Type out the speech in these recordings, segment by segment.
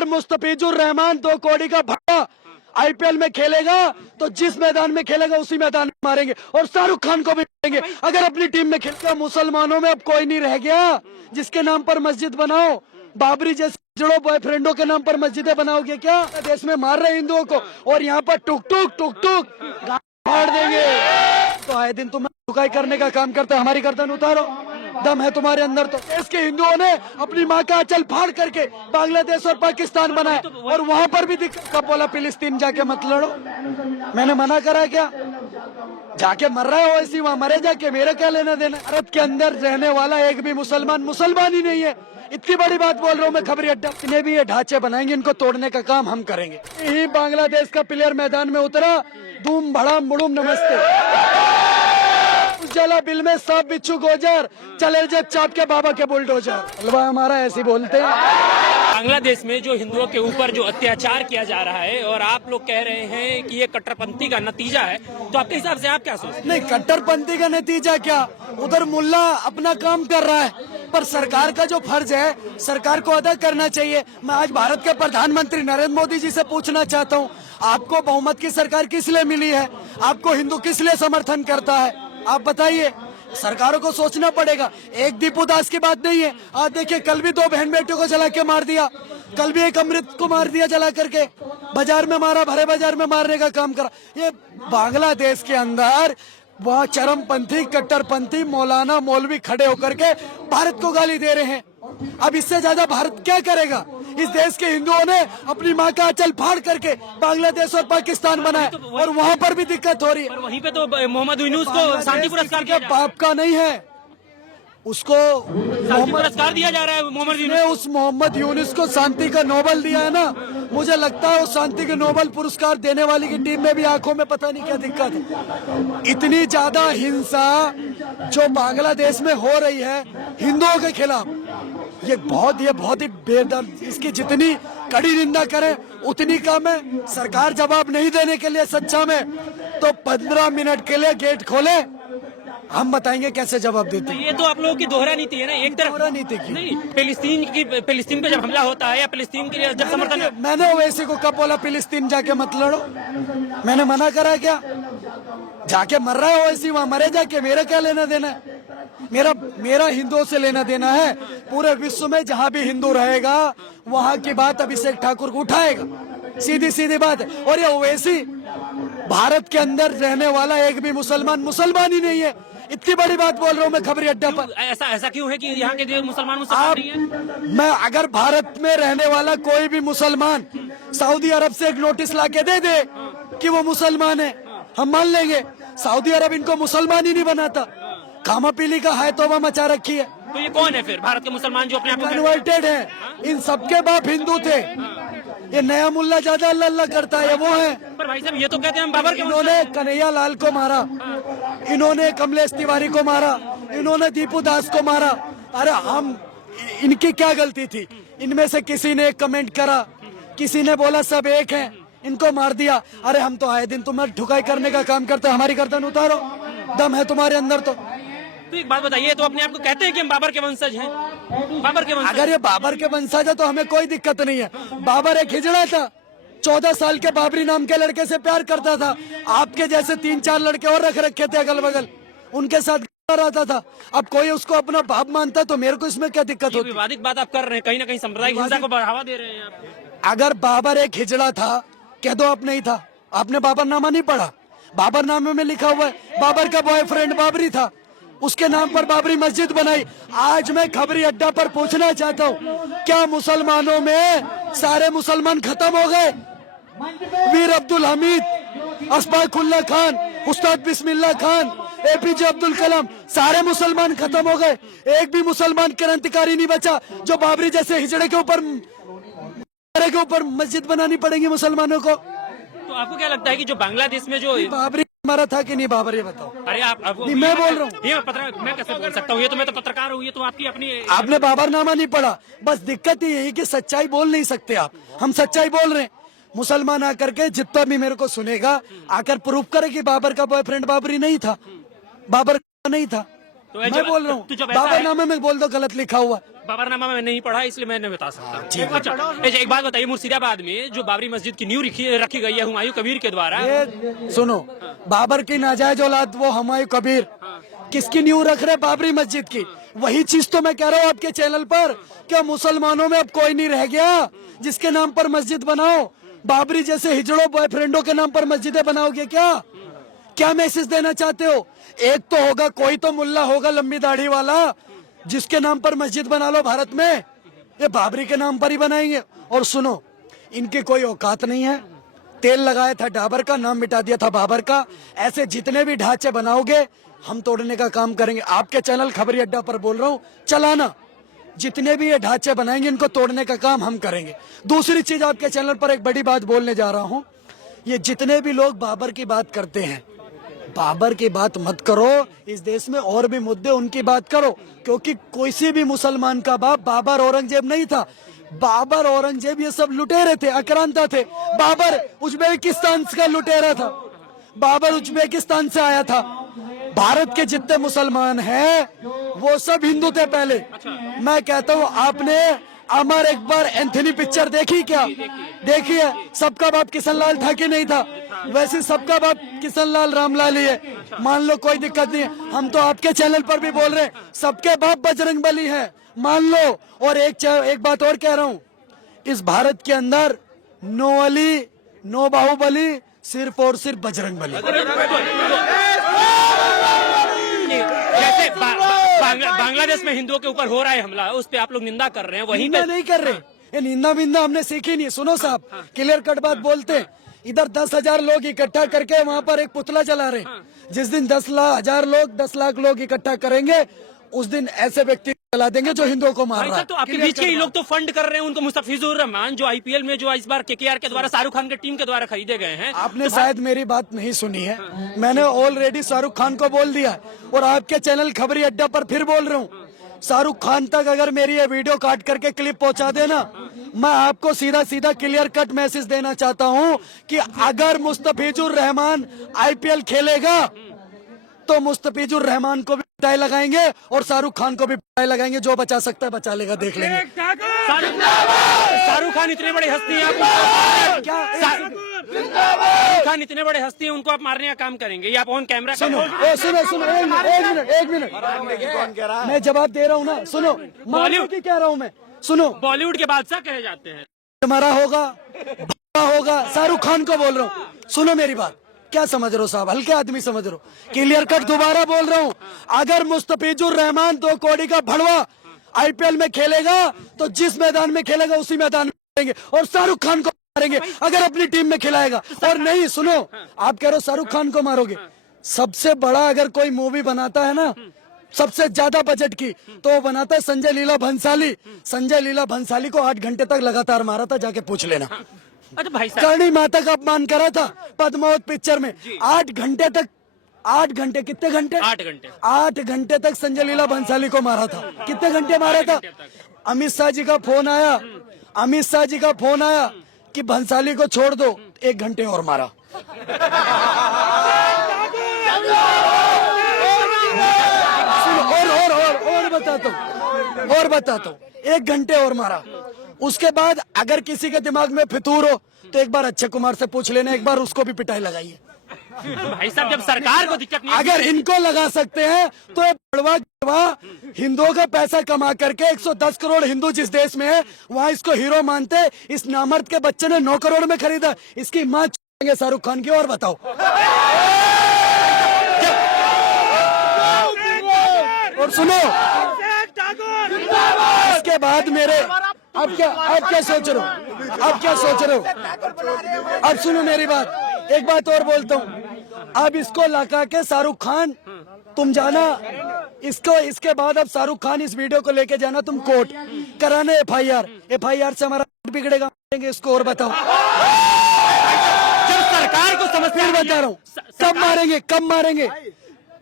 अगर मुस्तफिजुर रहमान 2 कौड़ी का भट्टा आईपीएल में खेलेगा तो जिस मैदान में खेलेगा उसी मैदान में मारेंगे और शाहरुख खान को भी मारेंगे। अगर अपनी टीम में खेलता, मुसलमानों में अब कोई नहीं रह गया जिसके नाम पर मस्जिद बनाओ। बाबरी जैसे जड़ो बॉयफ्रेंडों के नाम पर मस्जिदें बनाओगे क्या? देश में मार रहे हिंदुओं को और यहाँ पर टुक टुक टुक टुक फाड़ देंगे। तो आए दिन तुम्हें दुकाई करने का काम करते, हमारी गर्दन उतारो। दम है तुम्हारे अंदर तो। देश के हिंदुओं ने अपनी माँ का आंचल फाड़ करके बांग्लादेश और पाकिस्तान बनाया और वहाँ पर भी दिक्कत। कब बोला फिलिस्तीन जाके मत लड़ो? मैंने मना करा क्या? जाके मर रहा है वैसी वहाँ मरे जाके, मेरा क्या लेना देना। भारत के अंदर रहने वाला एक भी मुसलमान ही नहीं है। इतनी बड़ी बात बोल रहा हूँ मैं। खबरी अड्डा इन्हें भी ये ढांचे बनाएंगे, इनको तोड़ने का काम हम करेंगे। यही बांग्लादेश का प्लेयर मैदान में उतरा, धूम भड़ाम मुड़ुम नमस्ते। उजाला बिल में सांप बिच्छू गोजर, चले जब चाप के बाबा के बुलडोजर। हलवा हमारा ऐसे बोलते हैं। बांग्लादेश में जो हिंदुओं के ऊपर जो अत्याचार किया जा रहा है और आप लोग कह रहे हैं कि ये कट्टरपंथी का नतीजा है, तो आपके हिसाब से आप क्या सोचते हैं? नहीं, कट्टरपंथी का नतीजा क्या, उधर मुल्ला अपना काम कर रहा है, पर सरकार का जो फर्ज है सरकार को अदा करना चाहिए। मैं आज भारत के प्रधानमंत्री नरेंद्र मोदी जी से पूछना चाहता हूँ, आपको बहुमत की सरकार किस लिए मिली है? आपको हिंदू किस लिए समर्थन करता है? आप बताइए। सरकारों को सोचना पड़ेगा। एक दीपू दास की बात नहीं है। आज देखिए, कल भी 2 बहन बेटियों को जला के मार दिया, कल भी एक अमृत को मार दिया जला करके, बाजार में मारा, भरे बाजार में मारने का काम करा। ये बांग्लादेश के अंदर वहाँ चरमपंथी कट्टरपंथी मौलाना मौलवी खड़े होकर के भारत को गाली दे रहे हैं। अब इससे ज्यादा भारत क्या करेगा? इस देश के हिंदुओं ने अपनी माँ का आंचल फाड़ करके बांग्लादेश और पाकिस्तान बनाया और वहाँ पर भी दिक्कत हो रही है। वहीं पे तो मोहम्मद यूनुस को शांति पुरस्कार के बाप का नहीं है, उसको पुरस्कार दिया जा रहा है। मोहम्मद यूनुस, उस मोहम्मद यूनुस को शांति का नोबेल दिया है ना। मुझे लगता है उस शांति के नोबेल पुरस्कार देने वाली की टीम में भी आंखों में पता नहीं क्या दिक्कत है। इतनी ज्यादा हिंसा जो बांग्लादेश में हो रही है हिंदुओं के खिलाफ, ये बहुत ही बेदर्द। इसकी जितनी कड़ी निंदा करें उतनी कम है। सरकार जवाब नहीं देने के लिए सच्चा में तो 15 मिनट के लिए गेट खोले, हम बताएंगे कैसे जवाब देते हैं। ये तो आप लोगों की दोहरा नीति है ना। एक तरफ दोहरा नीति की नहीं, फिलिस्तीन पे जब हमला होता है या फिलिस्तीन के लिए जब समर्थन, मैंने ओवैसी को कब बोला फिलिस्तीन जाके मत लड़ो? मैंने मना करा क्या? जाके मर रहा है ओवैसी वहाँ मरे जाके, मेरा क्या लेना देना है? मेरा हिंदुओं से लेना देना है। पूरे विश्व में जहाँ भी हिंदू रहेगा वहाँ की बात अभिषेक ठाकुर को उठाएगा, सीधी बात है। और ये ओवैसी भारत के अंदर रहने वाला एक भी मुसलमान ही नहीं है। इतनी बड़ी बात बोल रहा हूँ मैं खबरी अड्डा पर। ऐसा क्यों है कि यहाँ के जो मुसलमान नहीं है? मैं अगर भारत में रहने वाला कोई भी मुसलमान सऊदी अरब से एक नोटिस लाके दे दे कि वो मुसलमान है, हम मान लेंगे। सऊदी अरब इनको मुसलमान ही नहीं बनाता। खामा पीली का हाय तौबा मचा रखी है। तो ये कौन है फिर भारत के मुसलमान जो अपने आप कन्वर्टेड है? इन सबके बाप हिंदू थे। ये नया मुल्ला ज्यादा अल्लाह अल्लाह करता है, वो है। पर भाई साहब ये तो कहते हैं हम बाबर के, इन्होंने कन्हैया लाल को मारा, इन्होंने कमलेश तिवारी को मारा, इन्होंने दीपू दास को मारा। अरे हम, इनकी क्या गलती थी? इनमें से किसी ने कमेंट करा, किसी ने बोला सब एक हैं, इनको मार दिया। अरे हम तो आए दिन तुम्हें ठुकाई करने का काम करते, हमारी गर्दन उतारो। दम है तुम्हारे अंदर तो। तो एक बात बताइए, तो अपने आप को कहते हैं कि हम बाबर के वंशज हैं? बाबर के वंशज, अगर ये बाबर के वंशज है तो हमें कोई दिक्कत नहीं है। बाबर एक हिजड़ा था, 14 साल के बाबरी नाम के लड़के से प्यार करता था। आपके जैसे 3-4 लड़के और रख रखे थे अगल बगल, उनके साथ रहता था। अब कोई उसको अपना बाप मानता तो मेरे को इसमें क्या दिक्कत होती? विवादित बात आप कर रहे हैं, कहीं ना कहीं सांप्रदायिक हिंसा को बढ़ावा दे रहे हैं आप। अगर बाबर एक हिजड़ा था, कह दो आप नहीं था। आपने बाबरनामा नहीं पढ़ा? बाबरनामे में लिखा हुआ है बाबर का बॉयफ्रेंड बाबरी था, उसके नाम पर बाबरी मस्जिद बनाई। आज मैं खबरी अड्डा पर पूछना चाहता हूँ, क्या मुसलमानों में सारे मुसलमान खत्म हो गए? मीर अब्दुल हमीद, अशफाकुल्लाह खान, उस्ताद बिस्मिल्लाह खान, एपीजे अब्दुल कलाम, सारे मुसलमान खत्म हो गए। एक भी मुसलमान क्रांतिकारी नहीं बचा जो बाबरी जैसे हिजड़े के ऊपर मस्जिद बनानी पड़ेगी मुसलमानों को। तो आपको क्या लगता है कि जो बांग्लादेश में जो बाबरी हमारा था कि नहीं बाबर, ये बताओ। अरे आप मैं बोल रहा हूँ, मैं कैसे बोल सकता हूँ? ये तो मैं तो पत्रकार हूँ, ये तो आपकी अपनी। आपने बाबरनामा नहीं पढ़ा, बस दिक्कत ही यही कि सच्चाई बोल नहीं सकते आप। हम सच्चाई बोल रहे हैं। मुसलमान आकर के जितना भी मेरे को सुनेगा आकर प्रूफ करे कि बाबर का बॉयफ्रेंड बाबरी नहीं था, बाबर नहीं था। तो मैं बोल रहा तो जब हूँ ऐसा है- बाबरनामे में बोल दो गलत लिखा हुआ है। बाबरनामा में नहीं पढ़ा इसलिए मैं नहीं बता सकता। अच्छा एक बात बताइए, मुर्शिदाबाद में जो बाबरी मस्जिद की नींव रखी गई है हुमायूं कबीर के द्वारा, ये सुनो, बाबर की नाजायज औलाद वो हुमायूं कबीर किसकी नींव रख रहे? बाबरी मस्जिद की। वही चीज तो मैं कह रहा हूँ आपके चैनल पर, क्या मुसलमानों में अब कोई नहीं रह गया जिसके नाम पर मस्जिद बनाओ? बाबरी जैसे हिजड़ों बॉयफ्रेंडों के नाम पर मस्जिदें बनाओगे क्या? क्या मैसेज देना चाहते हो? एक तो होगा, कोई तो मुल्ला होगा लंबी दाढ़ी वाला जिसके नाम पर मस्जिद बना लो भारत में। ये बाबरी के नाम पर ही बनाएंगे। और सुनो, इनकी कोई औकात नहीं है। तेल लगाया था डाबर का, नाम मिटा दिया था बाबर का। ऐसे जितने भी ढांचे बनाओगे हम तोड़ने का काम करेंगे। आपके चैनल खबरी अड्डा पर बोल रहा हूँ, चलाना। जितने भी ये ढांचे बनाएंगे इनको तोड़ने का काम हम करेंगे। दूसरी चीज, आपके चैनल पर एक बड़ी बात बोलने जा रहा हूँ। ये जितने भी लोग बाबर की बात करते हैं, बाबर की बात मत करो। इस देश में और भी मुद्दे, उनकी बात करो। क्योंकि किसी भी मुसलमान का बाप बाबर औरंगजेब नहीं था। बाबर औरंगजेब ये सब लुटेरे थे, आक्रांता थे। बाबर उज्बेकिस्तान का लुटेरा था। बाबर उज्बेकिस्तान से आया था। भारत के जितने मुसलमान हैं वो सब हिंदू थे पहले। मैं कहता हूँ, आपने अमर अकबर एंथनी पिक्चर देखी क्या? देखिए, सबका बाप किशनलाल था कि नहीं था? वैसे सबका बाप किशनलाल रामलाल ही है। मान लो, कोई दिक्कत नहीं है। हम तो आपके चैनल पर भी बोल रहे हैं, सबके बाप बजरंगबली है, मान लो। और एक बात और कह रहा हूँ, इस भारत के अंदर नो अली नो बाहुबली, सिर्फ और सिर्फ बजरंगबली। जैसे बांग्लादेश में हिंदुओं के ऊपर हो रहा है हमला, उस पे आप लोग निंदा कर रहे हैं, वहीं निंदा पे नहीं कर रहे। ये निंदा बिंदा हमने सीखी नहीं। सुनो साहब, क्लियर कट बात बोलते हैं। इधर 10,000 लोग इकट्ठा करके वहाँ पर एक पुतला जला रहे। जिस दिन 10 लाख लोग इकट्ठा करेंगे, उस दिन ऐसे व्यक्ति जला देंगे जो हिंदुओं को मार रहा है। तो आपके बीच के ही लोग तो फंड कर रहे हैं उनको। मुस्तफिजुर रहमान जो आईपीएल में जो इस बार केकेआर के द्वारा शाहरुख खान की टीम के द्वारा खरीदे गए हैं। आपने शायद मेरी बात नहीं सुनी है। मैंने ऑलरेडी शाहरुख खान को बोल दिया और आपके चैनल खबरी अड्डा पर फिर बोल रहा हूँ, शाहरुख खान तक अगर मेरी ये वीडियो काट करके क्लिप पहुंचा देना, मैं आपको सीधा सीधा क्लियर कट मैसेज देना चाहता हूं कि अगर मुस्तफिजुर रहमान आईपीएल खेलेगा तो मुस्तफिजुर रहमान को भी पिटाई लगाएंगे और शाहरुख खान को भी पिटाई लगाएंगे। जो बचा सकता है बचा लेगा, देख लेंगे। शाहरुख खान इतने बड़े हस्ती हैं, शाहरुख खान इतने बड़े हस्ती हैं, उनको आप मारने का काम करेंगे? ये आप ऑन कैमरा सुनो, एक मिनट, मैं जवाब दे रहा हूँ ना। सुनो, बॉलीवुड की कह रहा हूँ मैं। सुनो, बॉलीवुड के बादशाह कहे जाते हैं। हमारा होगा शाहरुख खान को बोल रहा हूँ। सुनो मेरी बात, क्या समझ रहे हो साहब? हल्के आदमी समझ रहे हो? क्लियर कट दोबारा बोल रहा हूँ, अगर मुस्तफिजुर रहमान 2 कौड़ी का भड़वा आईपीएल में खेलेगा तो जिस मैदान में खेलेगा उसी मैदान में खेलेंगे और शाहरुख खान को मारेंगे अगर अपनी टीम में खिलाएगा। और नहीं, सुनो, आप कह रहे हो शाहरुख खान को मारोगे। सबसे बड़ा अगर कोई मूवी बनाता है ना, सबसे ज्यादा बजट की, तो वो बनाता है संजय लीला भंसाली। संजय लीला भंसाली को 8 घंटे तक लगातार मारा था, जाके पूछ लेना। अच्छा भाई साहब, करणी माता का अपमान करा था पद्मावत पिक्चर में। 8 घंटे तक, 8 घंटे, कितने घंटे? 8 घंटे तक संजय लीला भंसाली को मारा था। कितने घंटे मारा था? अमित शाह जी का फोन आया, अमित शाह जी का फोन आया कि भंसाली को छोड़ दो, 1 घंटे और मारा। और बताता हूँ 1 घंटे और मारा। उसके बाद अगर किसी के दिमाग में फितूर हो तो एक बार अक्षय कुमार से पूछ लेना, एक बार उसको भी पिटाई लगाइए। भाई साहब, जब सरकार को दिक्कत नहीं, अगर इनको लगा सकते हैं तो बड़वा हिंदुओं का पैसा कमा करके 110 करोड़ हिंदू जिस देश में है वहाँ इसको हीरो मानते। इस नामर्द के बच्चे ने 9 करोड़ में खरीदा, इसकी माँ चुनेंगे शाहरुख खान की। और बताओ, और सुनो, इसके बाद मेरे, अब क्या सोच रहे हो? अब सुनो मेरी बात, एक बात और बोलता हूँ। अब इसको लगा के शाहरुख खान तुम जाना, इसके बाद अब शाहरुख खान इस वीडियो को लेके जाना तुम कोर्ट, कराना एफआईआर से हमारा बिगड़ेगा, इसको। और बताओ, जब सरकार को समस्या, बता रहा हूँ, कब मारेंगे?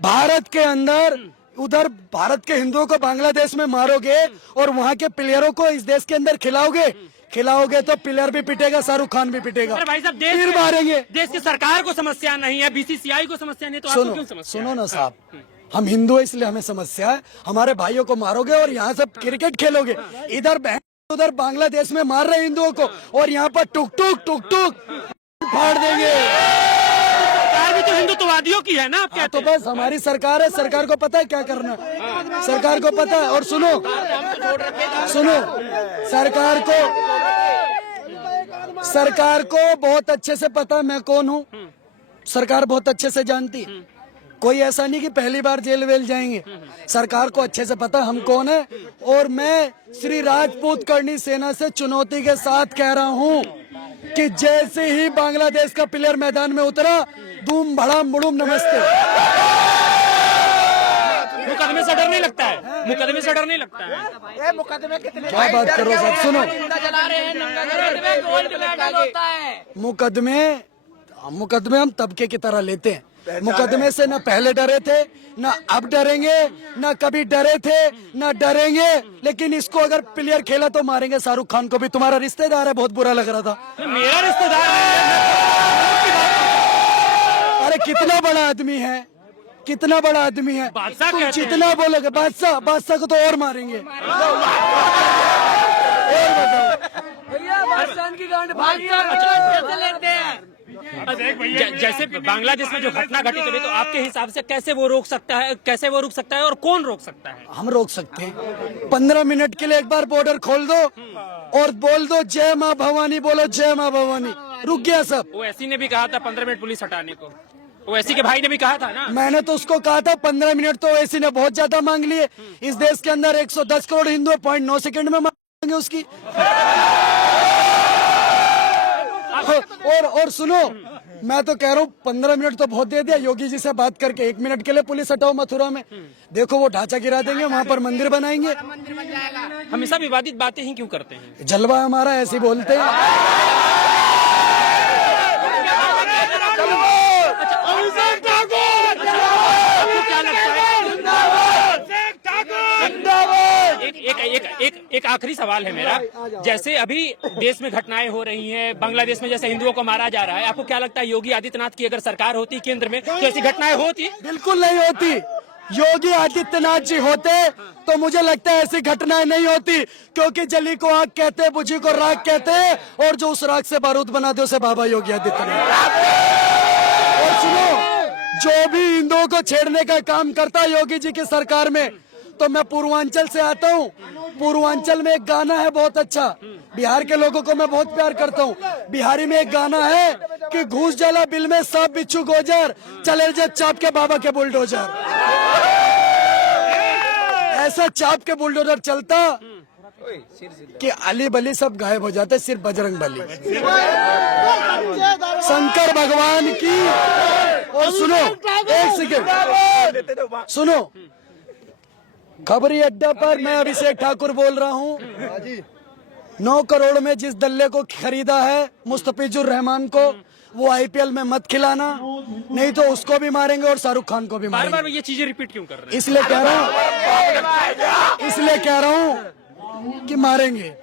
भारत के अंदर, उधर भारत के हिंदुओं को बांग्लादेश में मारोगे और वहाँ के प्लेयरों को इस देश के अंदर खिलाओगे तो प्लेयर भी पिटेगा, शाहरुख खान भी पिटेगा। भाई साहब, फिर मारेंगे। देश की सरकार को समस्या नहीं है, बीसीसीआई को समस्या नहीं, तो आपको क्यों समस्या? सुनो ना साहब, हम हिंदू है इसलिए हमें समस्या है। हमारे भाइयों को मारोगे और यहाँ से क्रिकेट खेलोगे, इधर उधर बांग्लादेश में मार रहे हिंदुओं को और यहाँ पर टुक टुक टुक टुक फाड़ देंगे। सरकार भी तो हिंदुत्ववादियों की है ना, आप तो बस हमारी सरकार है, सरकार को पता है क्या करना, सरकार को पता है। और सुनो सरकार को बहुत अच्छे से पता है मैं कौन हूँ, सरकार बहुत अच्छे से जानती है। कोई ऐसा नहीं कि पहली बार जेल वेल जाएंगे, सरकार को अच्छे से पता हम कौन है। और मैं श्री राजपूत करनी सेना से चुनौती के साथ कह रहा हूँ कि जैसे ही बांग्लादेश का प्लेयर मैदान में उतरा, धूम भड़ाम मुड़ुम नमस्ते। मुकदमे से डर नहीं लगता है, मुकदमे से डर नहीं लगता है। मुकदमे कितने क्या बात करो साहब, सुनो चला रहे हैं, गोल्ड मेडल होता है। मुकदमे हम तबके की तरह लेते हैं। मुकदमे से न पहले डरे थे, न अब डरेंगे, न कभी डरे थे, न डरेंगे। लेकिन इसको अगर प्लेयर खेला तो मारेंगे। शाहरुख खान को भी, तुम्हारा रिश्तेदार है, बहुत बुरा लग रहा था। मेरा रिश्तेदार है। अरे कितना बड़ा आदमी है, कितना बड़ा आदमी है। बादशाह तुम कहते हैं। जितना बोलोगे बादशाह को तो और मारेंगे। और बताओ जैसे बांग्लादेश में जो घटना घटित हुई, तो आपके हिसाब से कैसे वो रोक सकता है, कैसे वो रुक सकता है और कौन रोक सकता है? हम रोक सकते हैं। 15 मिनट के लिए एक बार बॉर्डर खोल दो और बोल दो जय माँ भवानी, बोलो जय माँ भवानी, रुक गया सब। वो ऐसी ने भी कहा था 15 मिनट पुलिस हटाने को, वो ऐसी के भाई ने भी कहा था ना। मैंने तो उसको कहा था 15 मिनट, तो ऐसी ने बहुत ज्यादा मांग लिए। इस देश के अंदर 110 करोड़ हिंदू 0.9 सेकंड में मांगेंगे उसकी। और सुनो, मैं तो कह रहा हूँ 15 मिनट तो बहुत दे दिया। योगी जी से बात करके 1 मिनट के लिए पुलिस हटाओ मथुरा में, देखो वो ढांचा गिरा देंगे, वहाँ पर मंदिर बनाएंगे। हमेशा विवादित बातें ही क्यों करते हैं? जलवा हमारा, ऐसे बोलते हैं। एक आखिरी सवाल है मेरा। जैसे अभी देश में घटनाएं हो रही हैं, बांग्लादेश में जैसे हिंदुओं को मारा जा रहा है, आपको क्या लगता है योगी आदित्यनाथ की अगर सरकार होती केंद्र में तो ऐसी घटनाएं होती? बिल्कुल नहीं होती। योगी आदित्यनाथ जी होते तो मुझे लगता है ऐसी घटनाएं नहीं होती, क्योंकि जली को आग कहते हैं, बुझी को राख कहते हैं, और जो उस राख से बारूद बना दे उसे बाबा योगी आदित्यनाथ। और सुनो, जो भी हिंदुओं को छेड़ने का काम करता है योगी जी की सरकार में, तो मैं पूर्वांचल से आता हूँ। पूर्वांचल में एक गाना है बहुत अच्छा, बिहार के लोगों को मैं बहुत प्यार करता हूँ। बिहारी में एक गाना है कि घूस जला बिल में सांप बिच्छू गोजर, चले जे चाप के बाबा के बुलडोजर। ऐसा चाप के बुलडोजर चलता कि अली बली सब गायब हो जाते, सिर्फ बजरंग बली। शंकर भगवान की। और सुनो, एक सेकेंड सुनो, खबरी अड्डा पर मैं अभिषेक ठाकुर बोल रहा हूँ। 9 करोड़ में जिस दल्ले को खरीदा है मुस्तफिजुर रहमान को, वो IPL में मत खिलाना, नहीं तो उसको भी मारेंगे और शाहरुख खान को भी बार मारेंगे। बार ये चीजें रिपीट क्यों कर रहे हैं? इसलिए कह रहा हूँ कि मारेंगे।